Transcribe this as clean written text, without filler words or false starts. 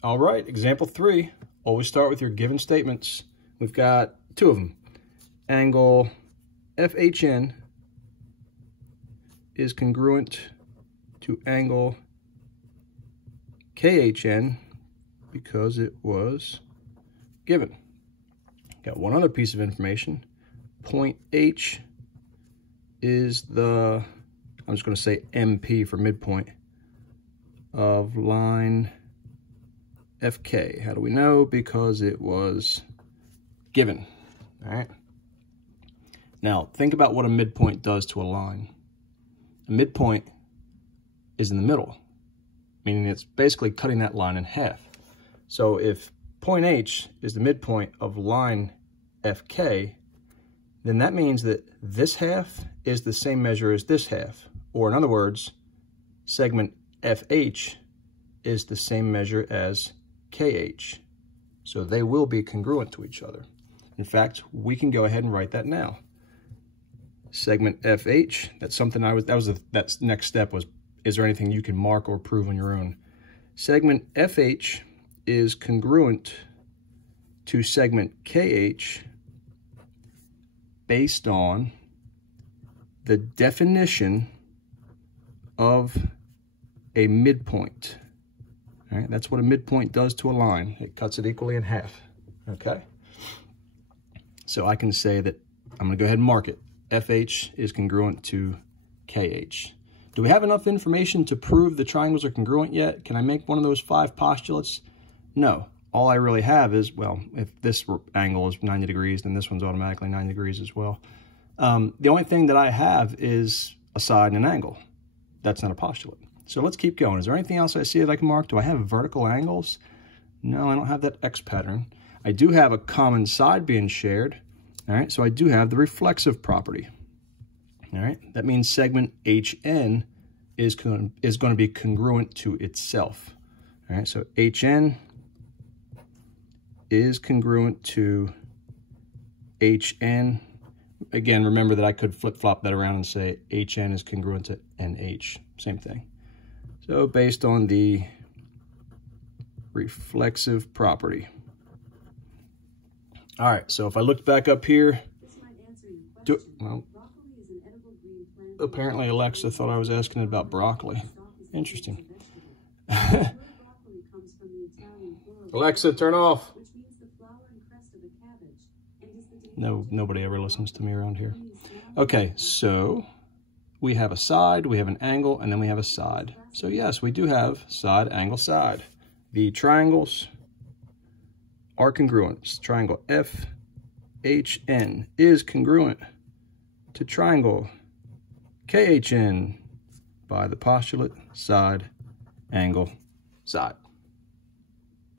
All right, example 3. Always start with your given statements. We've got 2 of them. Angle FHN is congruent to angle KHN because it was given. Got one other piece of information. Point H is the, I'm just going to say MP for midpoint, of line FK. How do we know? Because it was given. All right. Now, think about what a midpoint does to a line. A midpoint is in the middle, meaning it's basically cutting that line in half. So if point H is the midpoint of line FK, then that means that this half is the same measure as this half. Or in other words, segment FH is the same measure as KH. So they will be congruent to each other. In fact, we can go ahead and write that now. Segment FH, that's something that next step was, is there anything you can mark or prove on your own? Segment FH is congruent to segment KH based on the definition of a midpoint. All right, that's what a midpoint does to a line. It cuts it equally in half, okay? So I can say that, I'm gonna go ahead and mark it. FH is congruent to KH. Do we have enough information to prove the triangles are congruent yet? Can I make one of those 5 postulates? No. All I really have is, well, if this angle is 90 degrees, then this one's automatically 90 degrees as well. The only thing that I have is a side and an angle. That's not a postulate. So let's keep going. Is there anything else I see that I can mark? Do I have vertical angles? No, I don't have that X pattern. I do have a common side being shared. All right, so I do have the reflexive property. All right, that means segment HN is going to be congruent to itself. All right, so HN is congruent to HN. Again, remember that I could flip-flop that around and say HN is congruent to NH. Same thing. So based on the reflexive property. All right, so if I looked back up here, well, apparently Alexa thought I was asking about broccoli. Interesting. Alexa, turn off. No, nobody ever listens to me around here. Okay, so we have a side, we have an angle, and then we have a side. So yes, we do have side, angle, side. The triangles are congruent. Triangle FHN is congruent to triangle KHN by the postulate side, angle, side.